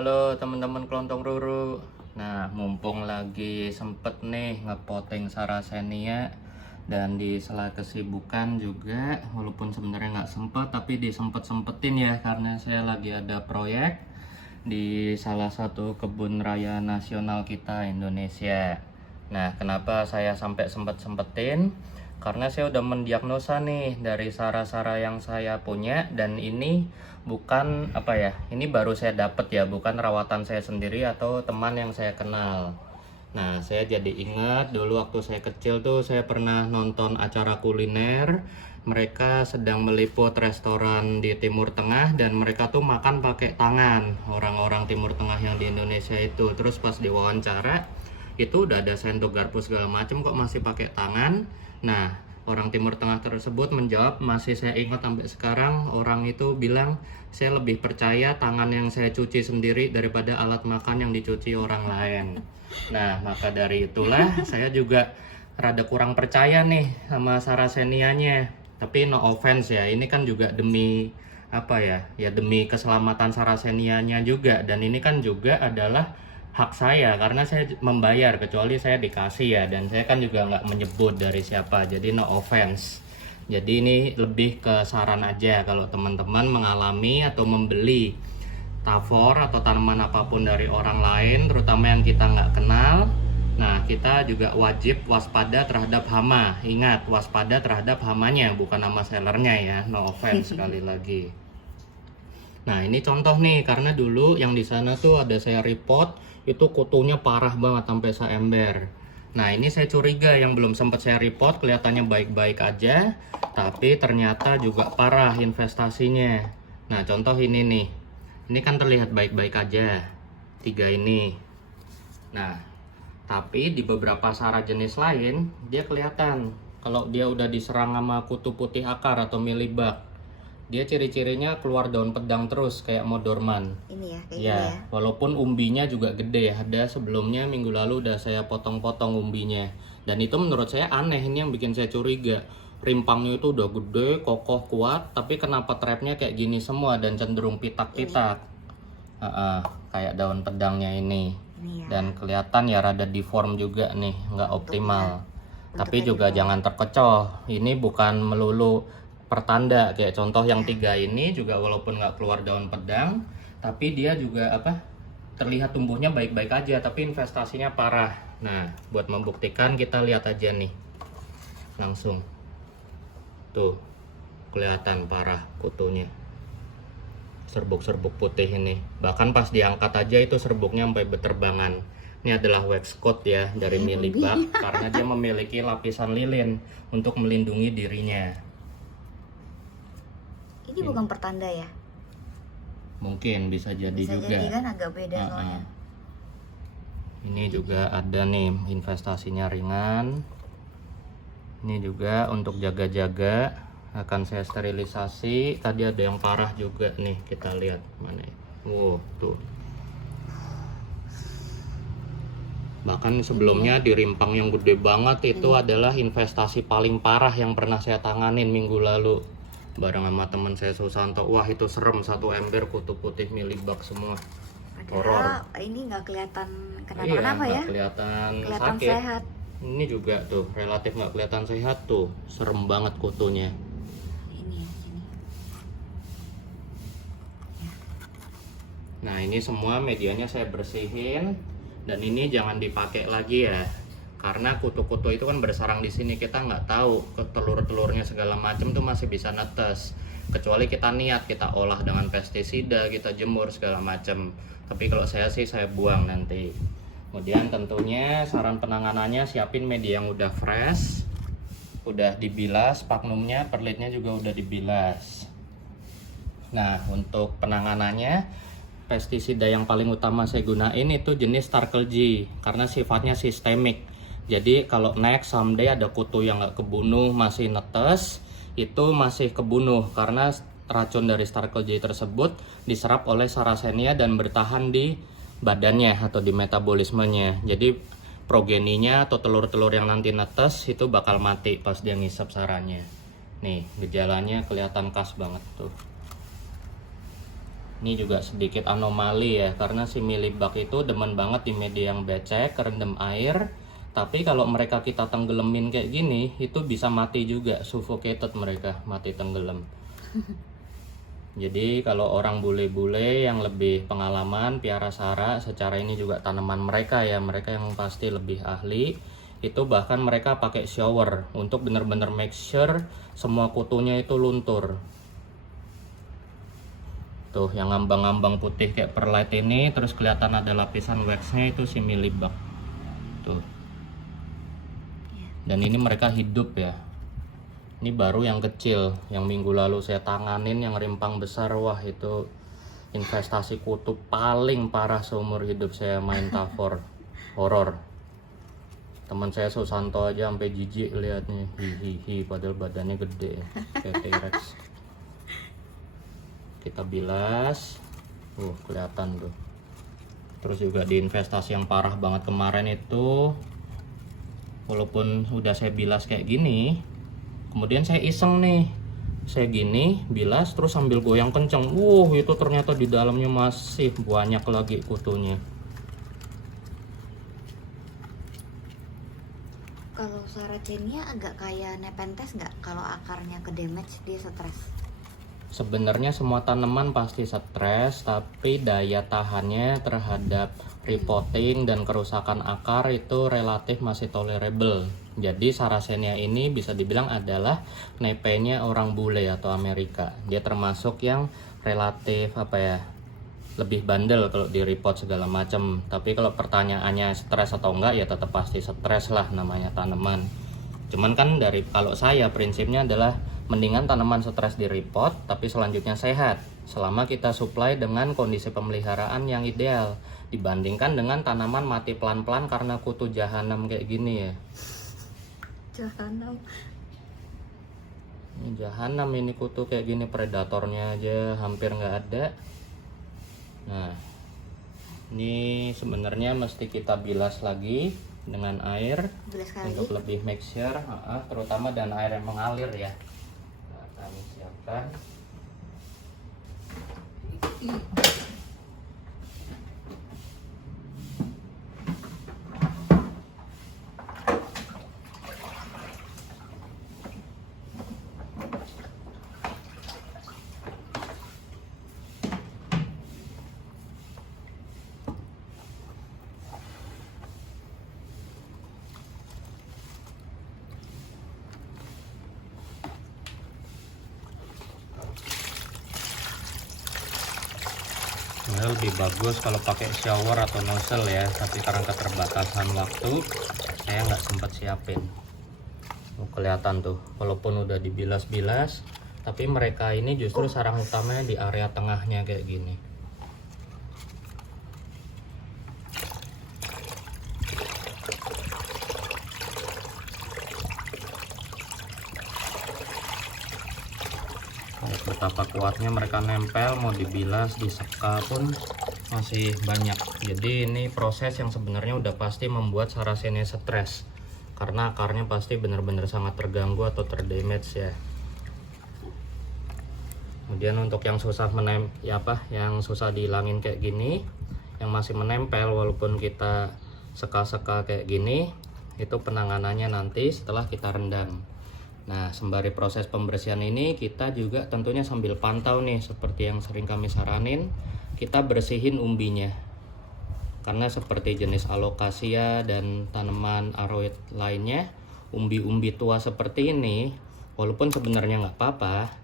Halo teman-teman kelontong Ruru. Nah, mumpung lagi sempet nih ngepoteng Sarracenia dan di sela kesibukan juga, walaupun sebenarnya nggak sempet, tapi disempet-sempetin ya karena saya lagi ada proyek di salah satu kebun raya nasional kita Indonesia. Nah, kenapa saya sampai sempet-sempetin? Karena saya udah mendiagnosa nih dari sara-sara yang saya punya, dan ini bukan apa ya, ini baru saya dapat ya, bukan rawatan saya sendiri atau teman yang saya kenal. Nah, saya jadi ingat dulu waktu saya kecil tuh saya pernah nonton acara kuliner. Mereka sedang meliput restoran di Timur Tengah dan mereka tuh makan pakai tangan, orang-orang Timur Tengah yang di Indonesia itu. Terus pas diwawancara itu udah ada sendok garpu segala macam kok masih pakai tangan. Nah, orang Timur Tengah tersebut menjawab, masih saya ingat sampai sekarang, orang itu bilang, saya lebih percaya tangan yang saya cuci sendiri daripada alat makan yang dicuci orang lain. Nah, maka dari itulah saya juga rada kurang percaya nih sama Sarracenianya. Tapi no offense ya, ini kan juga demi apa ya, ya demi keselamatan Sarracenianya juga. Dan ini kan juga adalah hak saya karena saya membayar, kecuali saya dikasih ya, dan saya kan juga nggak menyebut dari siapa, jadi no offense. Jadi ini lebih ke saran aja kalau teman-teman mengalami atau membeli tavor atau tanaman apapun dari orang lain, terutama yang kita nggak kenal. Nah, kita juga wajib waspada terhadap hama. Ingat, waspada terhadap hamanya, bukan nama sellernya ya, no offense sekali lagi. Nah, ini contoh nih, karena dulu yang di sana tuh ada saya report, itu kutunya parah banget sampai seember. Nah, ini saya curiga yang belum sempat saya report kelihatannya baik-baik aja, tapi ternyata juga parah investasinya. Nah, contoh ini nih. Ini kan terlihat baik-baik aja. 3 ini. Nah, tapi di beberapa sara jenis lain dia kelihatan kalau dia udah diserang sama kutu putih akar atau mealybug. Dia ciri-cirinya keluar daun pedang terus kayak mau dorman. Ini ya, kayak Ya, gini ya. walaupun umbinya juga gede. Ada sebelumnya minggu lalu udah saya potong-potong umbinya. Dan itu menurut saya aneh, ini yang bikin saya curiga. Rimpangnya itu udah gede, kokoh, kuat, tapi kenapa trapnya kayak gini semua dan cenderung pitak-pitak. Kayak daun pedangnya ini. Ini ya. Dan kelihatan ya rada deform juga nih, nggak optimal. Tapi Bentuknya juga deform. jangan terkecoh. Ini bukan melulu pertanda, kayak contoh yang 3 ini juga walaupun nggak keluar daun pedang, tapi dia juga apa, terlihat tumbuhnya baik-baik aja, tapi investasinya parah. Nah, buat membuktikan kita lihat aja nih langsung tuh, kelihatan parah kutunya, serbuk-serbuk putih ini, bahkan pas diangkat aja itu serbuknya sampai berterbangan. Ini adalah wax coat ya dari mealybug karena dia memiliki lapisan lilin untuk melindungi dirinya. Ini bukan pertanda ya? Mungkin bisa jadi Bisa juga. jadi kan agak beda soalnya. Ini juga ada nih, investasinya ringan. Ini juga untuk jaga-jaga, akan saya sterilisasi. Tadi ada yang parah juga nih, kita lihat mana ya. Tuh. Bahkan sebelumnya di rimpang yang gede banget itu adalah investasi paling parah yang pernah saya tanganin minggu lalu bareng sama teman saya Susanto. Wah, itu serem, 1 ember kutu putih mealybug semua. Padahal ini nggak kelihatan kenapa-kenapa ya? Kelihatan Kelihatan sakit. sehat. Ini juga tuh relatif nggak kelihatan sehat tuh, serem banget kutunya. Ini ya, sini. Nah, ini semua medianya saya bersihin, dan ini jangan dipakai lagi ya, karena kutu-kutu itu kan bersarang di sini, kita nggak tahu telur-telurnya segala macam tuh masih bisa netes, kecuali kita niat kita olah dengan pestisida, kita jemur segala macam. Tapi kalau saya sih saya buang nanti. Kemudian tentunya saran penanganannya, siapin media yang udah fresh, udah dibilas, spagnumnya, perlitnya juga udah dibilas. Nah, untuk penanganannya, pestisida yang paling utama saya gunain itu jenis Starkel G karena sifatnya sistemik. Jadi kalau next someday ada kutu yang nggak kebunuh masih netes, itu masih kebunuh karena racun dari Starkel J tersebut diserap oleh Sarracenia dan bertahan di badannya atau di metabolismenya. Jadi progeninya atau telur-telur yang nanti netes itu bakal mati pas dia ngisap sarannya. Nih, gejalanya kelihatan khas banget tuh. Ini juga sedikit anomali ya, karena si milibak itu demen banget di media yang becek, kerendam air. Tapi kalau mereka kita tenggelamin kayak gini, itu bisa mati juga, suffocated mereka, mati tenggelam. Jadi kalau orang bule-bule yang lebih pengalaman piara sara, secara ini juga tanaman mereka ya, mereka yang pasti lebih ahli, itu bahkan mereka pakai shower untuk bener-bener make sure semua kutunya itu luntur. Tuh yang ngambang-ngambang putih kayak perlite ini, terus kelihatan ada lapisan waxnya, itu si milibak. Tuh. Dan ini mereka hidup ya. Ini baru yang kecil, yang minggu lalu saya tanganin yang rimpang besar. Wah, itu investasi kutu paling parah seumur hidup saya main Tafor horor. Teman saya Susanto aja sampai jijik liatnya, hihihi, padahal badannya gede kayak T-Rex. Kita bilas, kelihatan tuh. Terus juga di investasi yang parah banget kemarin itu, walaupun udah saya bilas kayak gini, kemudian saya iseng nih, saya gini bilas terus sambil goyang kenceng, itu ternyata di dalamnya masih banyak lagi kutunya. Kalau Sarracenia agak kayak Nepenthes nggak? Kalau akarnya ke damage dia stres. Sebenarnya semua tanaman pasti stres, tapi daya tahannya terhadap repotting dan kerusakan akar itu relatif masih tolerable. Jadi Sarracenia ini bisa dibilang adalah nepenya orang bule atau Amerika. Dia termasuk yang relatif lebih bandel kalau di repot segala macam. Tapi kalau pertanyaannya stres atau enggak, ya tetap pasti stres lah, namanya tanaman. Cuman kan kalau saya prinsipnya adalah mendingan tanaman stres di repot tapi selanjutnya sehat selama kita supply dengan kondisi pemeliharaan yang ideal, dibandingkan dengan tanaman mati pelan-pelan karena kutu jahanam kayak gini ya. Jahanam. Ini jahanam, ini kutu kayak gini, predatornya aja hampir nggak ada. Nah, ini sebenarnya mesti kita bilas lagi dengan air untuk lebih make sure, terutama dan air yang mengalir ya. Kami siapkan. Lebih bagus kalau pakai shower atau nozzle ya, tapi karena keterbatasan waktu saya nggak sempat siapin. Kelihatan tuh walaupun udah dibilas-bilas, tapi mereka ini justru sarang utamanya di area tengahnya kayak gini. Betapa kuatnya mereka nempel, mau dibilas, diseka pun masih banyak. Jadi ini proses yang sebenarnya udah pasti membuat Sarracenia stres, karena akarnya pasti benar-benar sangat terganggu atau terdamage ya. Kemudian untuk yang susah yang susah dihilangin kayak gini, yang masih menempel walaupun kita seka-seka kayak gini, itu penanganannya nanti setelah kita rendam. Nah, sembari proses pembersihan ini kita juga tentunya sambil pantau nih, seperti yang sering kami saranin, kita bersihin umbinya. Karena seperti jenis alocasia dan tanaman aroid lainnya, umbi-umbi tua seperti ini walaupun sebenarnya nggak apa-apa,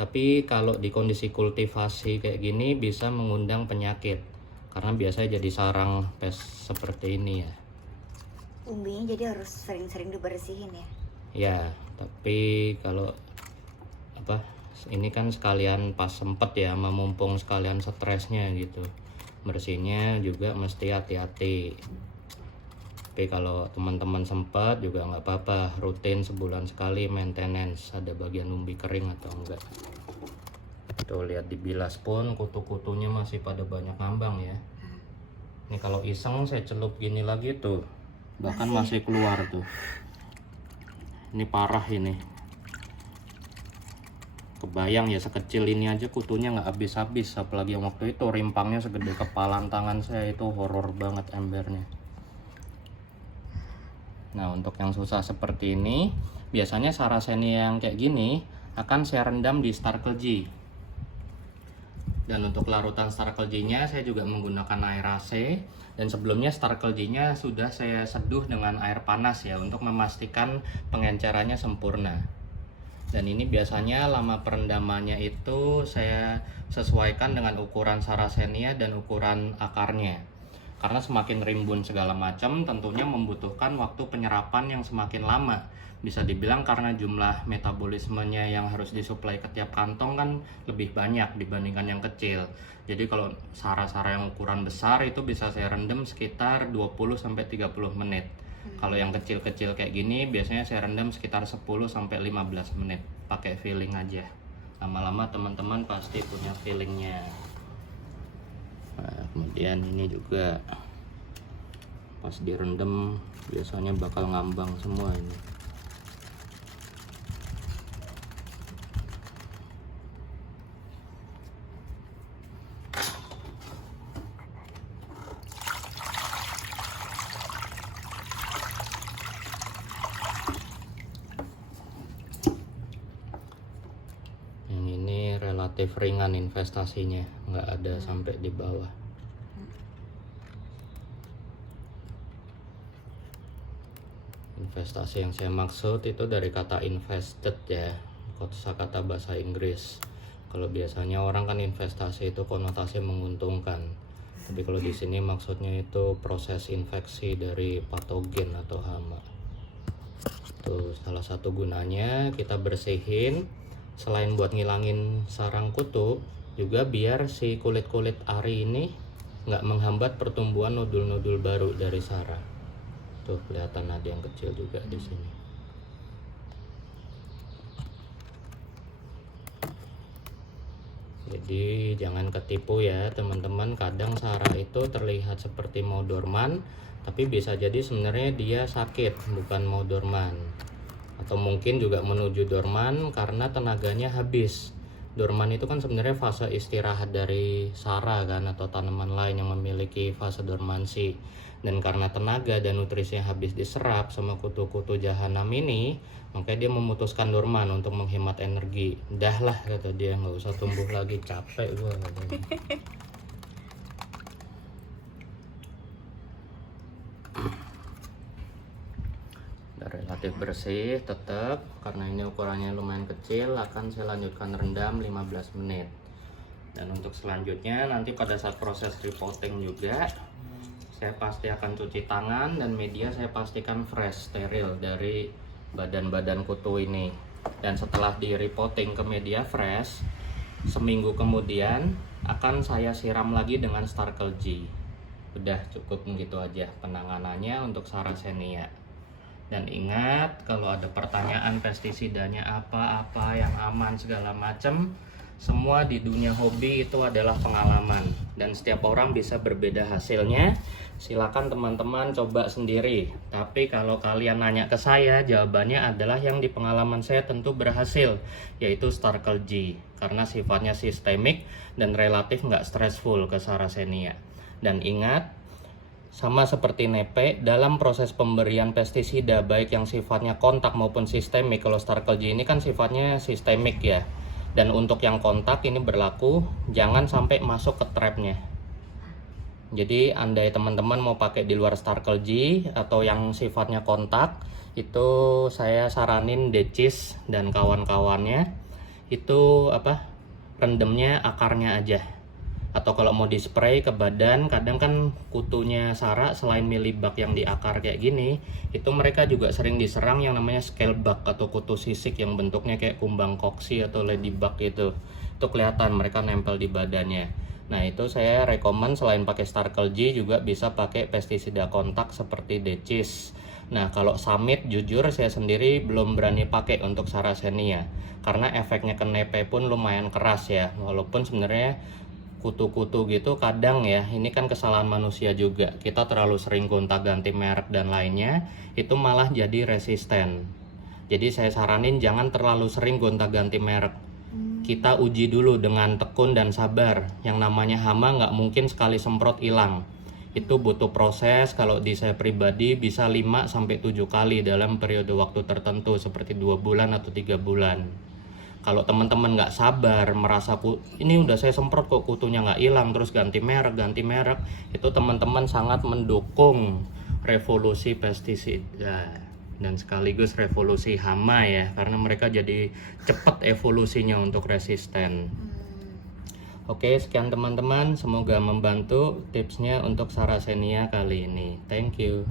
tapi kalau di kondisi kultivasi kayak gini bisa mengundang penyakit, karena biasanya jadi sarang pes seperti ini ya. Umbinya jadi harus sering-sering dibersihin ya. Ya, tapi kalau ini kan sekalian pas sempet ya, mumpung sekalian stresnya gitu, bersihnya juga mesti hati-hati. Tapi kalau teman-teman sempat juga nggak apa-apa, rutin sebulan sekali maintenance, ada bagian umbi kering atau enggak. Tuh lihat dibilas pun kutu-kutunya masih pada banyak ngambang ya. Ini kalau iseng saya celup gini lagi tuh, bahkan masih keluar tuh. Ini parah ini. Kebayang ya, sekecil ini aja kutunya nggak habis-habis, apalagi yang waktu itu rimpangnya segede kepalan tangan saya, itu horor banget embernya. Nah, untuk yang susah seperti ini, biasanya Saracenia yang kayak gini akan saya rendam di Starkelj. Dan untuk larutan Starkelj-nya saya juga menggunakan air AC, dan sebelumnya Starkelj-nya sudah saya seduh dengan air panas ya, untuk memastikan pengencerannya sempurna. Dan ini biasanya lama perendamannya itu saya sesuaikan dengan ukuran Saracenia dan ukuran akarnya. Karena semakin rimbun segala macam tentunya membutuhkan waktu penyerapan yang semakin lama. Bisa dibilang karena jumlah metabolismenya yang harus disuplai ke tiap kantong kan lebih banyak dibandingkan yang kecil. Jadi kalau sara-sara yang ukuran besar itu bisa saya rendam sekitar 20-30 menit. Kalau yang kecil-kecil kayak gini biasanya saya rendam sekitar 10-15 menit. Pakai feeling aja. Lama-lama teman-teman pasti punya feelingnya. Nah, kemudian ini juga pas direndam biasanya bakal ngambang semua ini. Yang ini relatif ringan investasinya, nggak ada sampai di bawah. Investasi yang saya maksud itu dari kata invested ya, kosakata bahasa Inggris. Kalau biasanya orang kan investasi itu konotasi menguntungkan, tapi kalau di sini maksudnya itu proses infeksi dari patogen atau hama. Tuh salah satu gunanya kita bersihin, selain buat ngilangin sarang kutu, juga biar si kulit-kulit ari ini nggak menghambat pertumbuhan nodul-nodul baru dari sarang. Tuh kelihatan ada yang kecil juga di sini. Jadi jangan ketipu ya teman-teman, kadang sarah itu terlihat seperti mau dorman, tapi bisa jadi sebenarnya dia sakit, bukan mau dorman. Atau mungkin juga menuju dorman karena tenaganya habis. Dorman itu kan sebenarnya fase istirahat dari sarah kan, atau tanaman lain yang memiliki fase dormansi. Dan karena tenaga dan nutrisi yang habis diserap sama kutu-kutu jahanam ini, makanya dia memutuskan dorman untuk menghemat energi. Dah lah kata dia, nggak usah tumbuh lagi, capek gua katanya. Udah relatif bersih tetap, karena ini ukurannya lumayan kecil, akan saya lanjutkan rendam 15 menit. Dan untuk selanjutnya nanti pada saat proses repotting juga saya pasti akan cuci tangan, dan media saya pastikan fresh, steril dari badan-badan kutu ini. Dan setelah di repotting ke media fresh, seminggu kemudian akan saya siram lagi dengan Starkelj. Udah cukup begitu aja penanganannya untuk Saracenia. Dan ingat, kalau ada pertanyaan pestisidanya apa yang aman segala macam, semua di dunia hobi itu adalah pengalaman, dan setiap orang bisa berbeda hasilnya. Silakan teman-teman coba sendiri. Tapi kalau kalian nanya ke saya, jawabannya adalah yang di pengalaman saya tentu berhasil, yaitu Starkelj, karena sifatnya sistemik dan relatif nggak stressful ke Saracenia. Dan ingat, sama seperti nepe, dalam proses pemberian pestisida baik yang sifatnya kontak maupun sistemik, kalau Starkelj ini kan sifatnya sistemik ya. Dan untuk yang kontak ini berlaku jangan sampai masuk ke trapnya. Jadi andai teman-teman mau pakai di luar Starkelj atau yang sifatnya kontak, itu saya saranin Decis dan kawan-kawannya itu rendemnya akarnya aja. Atau kalau mau di spray ke badan, kadang kan kutunya sara selain milibak yang di akar kayak gini, itu mereka juga sering diserang yang namanya scalebug atau kutu sisik yang bentuknya kayak kumbang koksi atau ladybug itu kelihatan mereka nempel di badannya. Nah itu saya rekomen selain pakai Starkelj juga bisa pakai pestisida kontak seperti Decis. Nah kalau Summit jujur saya sendiri belum berani pakai untuk Saracenia, karena efeknya ke nepe pun lumayan keras ya. Walaupun sebenarnya kutu-kutu gitu kadang ya, ini kan kesalahan manusia juga, kita terlalu sering gonta-ganti merek dan lainnya, itu malah jadi resisten. Jadi saya saranin jangan terlalu sering gonta-ganti merek. kita uji dulu dengan tekun dan sabar. Yang namanya hama nggak mungkin sekali semprot hilang. Itu butuh proses. Kalau di saya pribadi bisa 5-7 kali dalam periode waktu tertentu seperti 2 bulan atau 3 bulan. Kalau teman-teman nggak sabar, merasa ini udah saya semprot kok kutunya nggak hilang, terus ganti merek, itu teman-teman sangat mendukung revolusi pestisida dan sekaligus revolusi hama ya, karena mereka jadi cepat evolusinya untuk resisten. Oke, sekian teman-teman, semoga membantu tipsnya untuk Sarracenia kali ini. Thank you.